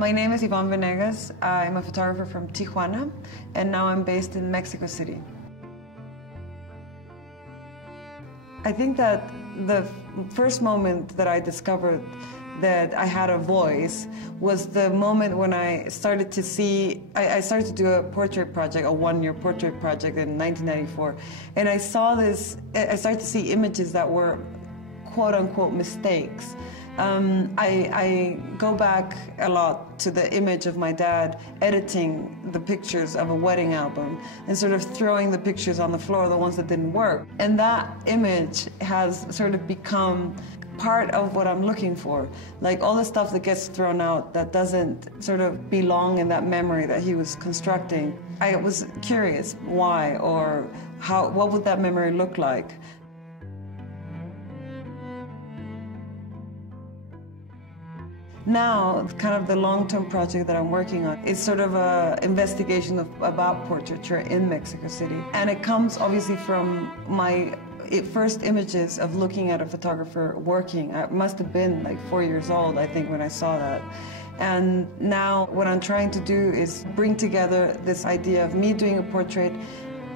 My name is Yvonne Venegas. I'm a photographer from Tijuana, and now I'm based in Mexico City. I think that the first moment that I discovered that I had a voice was the moment when I started to see, I started to do a portrait project, a one-year portrait project in 1994. And I saw this, I started to see images that were quote-unquote mistakes. I go back a lot to the image of my dad editing the pictures of a wedding album and sort of throwing the pictures on the floor, the ones that didn't work. And that image has sort of become part of what I'm looking for. Like all the stuff that gets thrown out that doesn't sort of belong in that memory that he was constructing. I was curious why, or what would that memory look like? Now, kind of the long-term project that I'm working on is sort of an investigation about portraiture in Mexico City. And it comes obviously from my first images of looking at a photographer working. I must have been like 4 years old, I think, when I saw that. And now what I'm trying to do is bring together this idea of me doing a portrait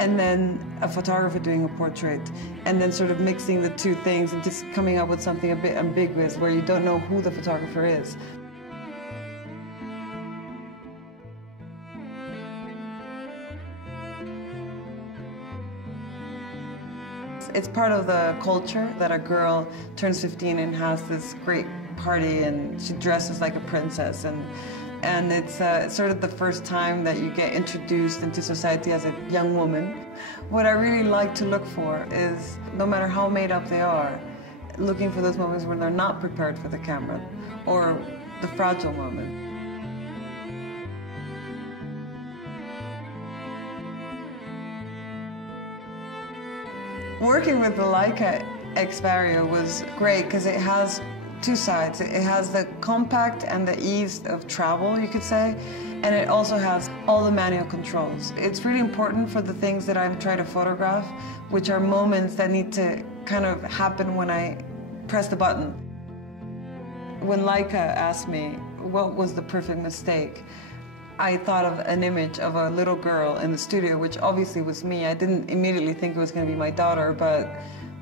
and then a photographer doing a portrait, and then sort of mixing the two things and just coming up with something a bit ambiguous where you don't know who the photographer is. It's part of the culture that a girl turns 15 and has this great party and she dresses like a princess, and it's sort of the first time that you get introduced into society as a young woman. What I really like to look for is, no matter how made up they are, looking for those moments when they're not prepared for the camera, or the fragile moment. Working with the Leica X Vario was great because it has two sides. It has the compact and the ease of travel, you could say, and it also has all the manual controls. It's really important for the things that I'm trying to photograph, which are moments that need to kind of happen when I press the button. When Leica asked me what was the perfect mistake, I thought of an image of a little girl in the studio, which obviously was me. I didn't immediately think it was going to be my daughter, but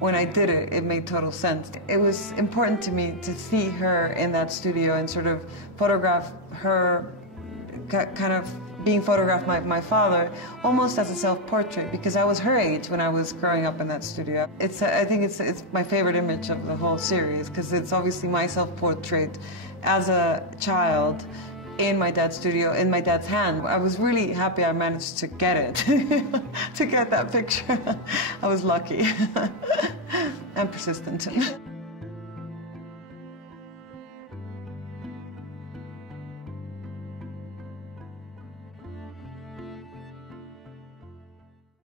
when I did it, it made total sense. It was important to me to see her in that studio and sort of photograph her kind of being photographed by my father almost as a self-portrait, because I was her age when I was growing up in that studio. I think it's my favorite image of the whole series, because it's obviously my self-portrait as a child in my dad's studio, in my dad's hand. I was really happy I managed to get it, to get that picture. I was lucky and persistent.